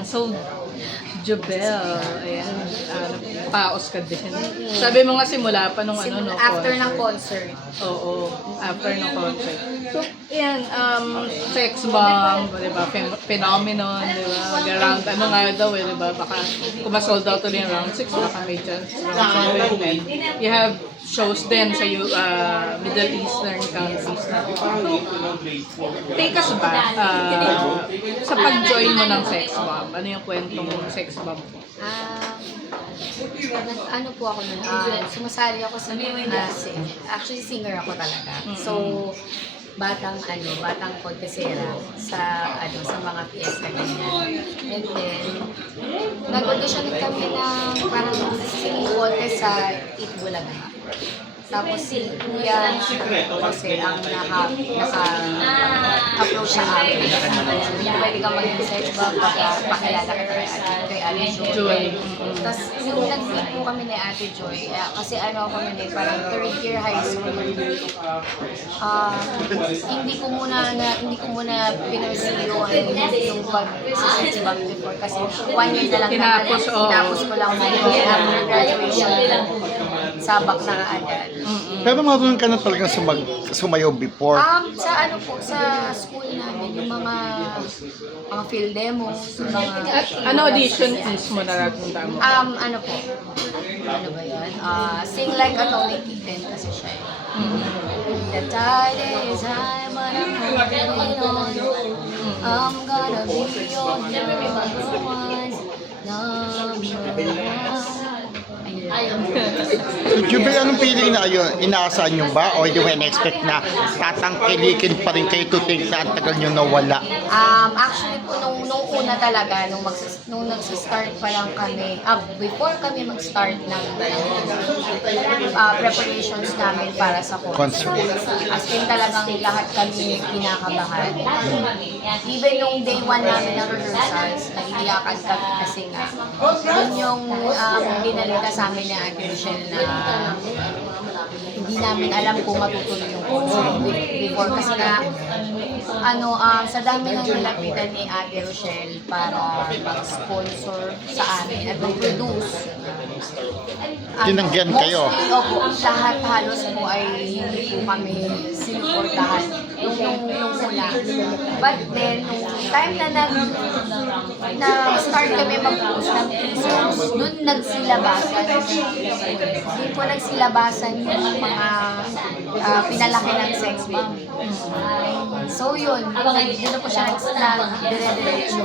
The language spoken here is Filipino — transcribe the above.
Ayan, so, Jobel, ayan, paos ka din. Sabi mo nga simula pa nung After ng concert. Oo, after ng concert. So, ayan, sex bomb, di ba, phenomenon, di ba, mag-round, nga daw di ba, baka kung ma-sold out ulit yung round 6, baka may chance, round 7, and you have shows din sa Middle Eastern countries na. So, take us back sa pag-join mo ng sex bomb. Ano yung kwentong sex bomb mo? Ano po ako nun, sumasali ako sa actually singer ako talaga. So, batang kontesera sa mga fiesta ganyan. And then, nag-audition kami ng parang singing contest sa Itbulaga. Tapos si Kuya kasi ang naka-approach sa akin. Pwede kang maging sex bomb pakilala kita kay Ate Joy. Tapos nung nag-meet po kami ni Ate Joy, kasi kami parang third year high school. Hindi ko muna pinursiyo yung pag-sex bomb before kasi 1 year na lang tinapos ko lang after graduation sabak na agad. Pero marunong ka na talaga sumayaw before? Sa sa school namin, yung mga field demos, yung mga... Audition mismo na napunta mo? Ano ba yan? Sing Like a Tony Kitten kasi siya eh. The tide is high, but I'm holding on. I'm gonna be your number one. Jubel, anong feeling na yun? Inaasahan nyo ba? O hindi mo in-expect na tatangkilikin pa rin kayo to think na ang tagal nyo nawala? Actually po, nung una talaga, nung nagsistart pa lang kami, before kami mag-start ng preparations namin para sa concert. As in talagang lahat kami kinakabahan. Even nung day 1 namin ng rehearsals, naiiyakan kami kasi nga, yun yung binalita sa amin ni Ate Rochelle na hindi namin alam kung matutuloy yung concert before kasi nga sa dami ng nilapitan ni Ate Rochelle para mag-sponsor sa amin at mag-produce. Tinanggihan kayo? Lahat halos po ay hindi po kami sinuportahan nung una. But then, nung time na start kami mag-post ng teasers, dun nagsilabasan. Dun po nagsilabasan yung mga pinalaki ng sex bomb. So yun, doon na po siya nag-dire-diretso.